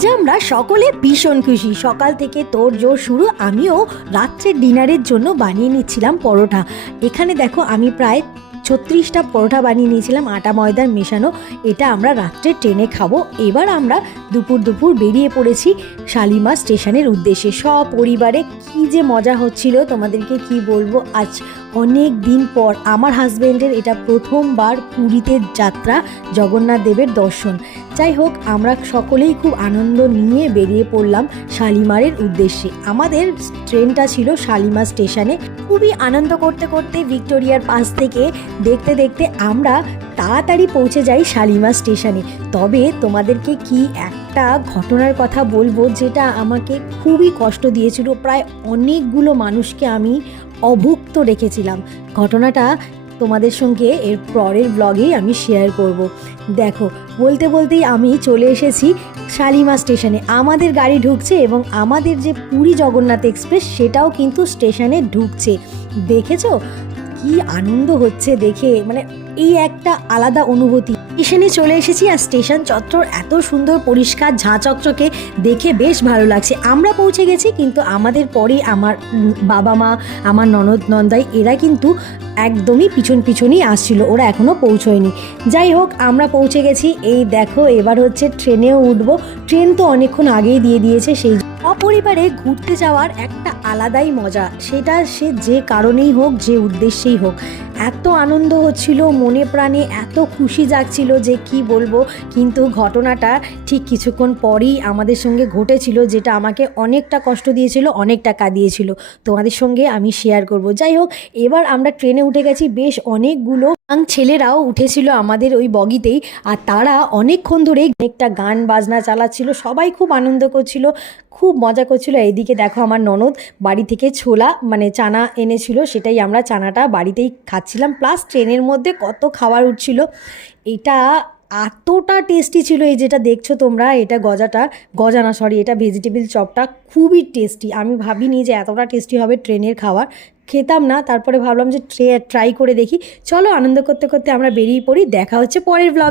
যে আমরা সকলে ভীষণ খুশি। সকাল থেকে তোড়জোড় শুরু। আমিও রাত্রের ডিনারের জন্য বানিয়ে নিচ্ছিলাম পরোটা। এখানে দেখো আমি প্রায় 36টা পরোটা বানিয়ে নিয়েছিলাম আটা ময়দার মেশানো। এটা আমরা রাত্রে ট্রেনে খাবো। এবার আমরা দুপুর বেরিয়ে পড়েছি শালিমার স্টেশনের উদ্দেশ্যে সপরিবারে। কী যে মজা হচ্ছিল তোমাদেরকে কি বলবো। আজ অনেক দিন পর আমার হাজব্যান্ডের এটা প্রথমবার পুরীতে যাত্রা, জগন্নাথ দেবের দর্শন। যাই হোক, আমরা সকলেই খুব আনন্দ নিয়ে বেরিয়ে পড়লাম শালিমারের উদ্দেশ্যে। আমাদের ট্রেনটা ছিল শালিমার স্টেশনে। খুবই আনন্দ করতে করতে ভিক্টোরিয়ার পাশ থেকে দেখতে দেখতে আমরা তাড়াতাড়ি পৌঁছে যাই শালিমার স্টেশনে। তবে তোমাদেরকে কি একটা ঘটনার কথা বলবো যেটা আমাকে খুবই কষ্ট দিয়েছিল। প্রায় অনেকগুলো মানুষকে আমি অভুক্ত রেখেছিলাম। ঘটনাটা তোমাদের সঙ্গে এর পরের ব্লগেই আমি শেয়ার করব। দেখো, বলতে বলতেই আমি চলে এসেছি শালিমার স্টেশনে। আমাদের গাড়ি ঢুকছে এবং আমাদের যে পুরী জগন্নাথ এক্সপ্রেস সেটাও কিন্তু স্টেশনে ঢুকছে। দেখেছো কি আনন্দ হচ্ছে দেখে, মানে এই একটা আলাদা অনুভূতি। স্টেশনে চলে এসেছি আর স্টেশন চত্বর এত সুন্দর পরিষ্কার ঝাঁ চকচকে, দেখে বেশ ভালো লাগছে। আমরা পৌঁছে গেছি, কিন্তু আমাদের পরে আমার বাবা মা, আমার ননদ নন্দাই এরা কিন্তু একদমই পিছনই আসছিল, ওরা এখনও পৌঁছয়নি। যাই হোক, আমরা পৌঁছে গেছি। এই দেখো, এবার হচ্ছে ট্রেনেও উঠবো। ট্রেন তো অনেকক্ষণ আগেই দিয়ে দিয়েছে। সেই সপরিবারে ঘুরতে যাওয়ার একটা আলাদাই মজা, সেটা সে যে কারণেই হোক, যে উদ্দেশ্যেই হোক। এত আনন্দ হচ্ছিল মনে প্রাণে, এত খুশি যাচ্ছিল যে কি বলবো। কিন্তু ঘটনাটা ঠিক কিছুক্ষণ পরেই আমাদের সঙ্গে ঘটেছিল, যেটা আমাকে অনেকটা কষ্ট দিয়েছিল, অনেকটা কাঁদিয়েছিল। তোমাদের সঙ্গে আমি শেয়ার করব। যাই হোক, এবার আমরা ট্রেনে উঠে গেছি। বেশ অনেকগুলো ছেলেরাও উঠেছিল আমাদের ওই বগিতেই, আর তারা অনেকক্ষণ ধরেই অনেকটা গান বাজনা চালাচ্ছিল। সবাই খুব আনন্দ করছিল, খুব মজা করছিল। এইদিকে দেখো, আমার ননদ বাড়ি থেকে ছোলা মানে চানা এনেছিল, সেটাই আমরা চানাটা বাড়িতেই খাচ্ছিলাম। প্লাস ট্রেনের মধ্যে কত খাবার উঠছিল। এটা এতটা টেস্টি ছিল, এই যেটা দেখছো তোমরা, এটা এটা ভেজিটেবল চপটা খুবই টেস্টি। আমি ভাবিনি যে এতটা টেস্টি হবে ট্রেনের খাবার। খেতাম না, তারপরে ভাবলাম যে ট্রাই করে দেখি। চলো, আনন্দ করতে করতে আমরা বেরিয়ে পড়ি। দেখা হচ্ছে পরের ব্লগ।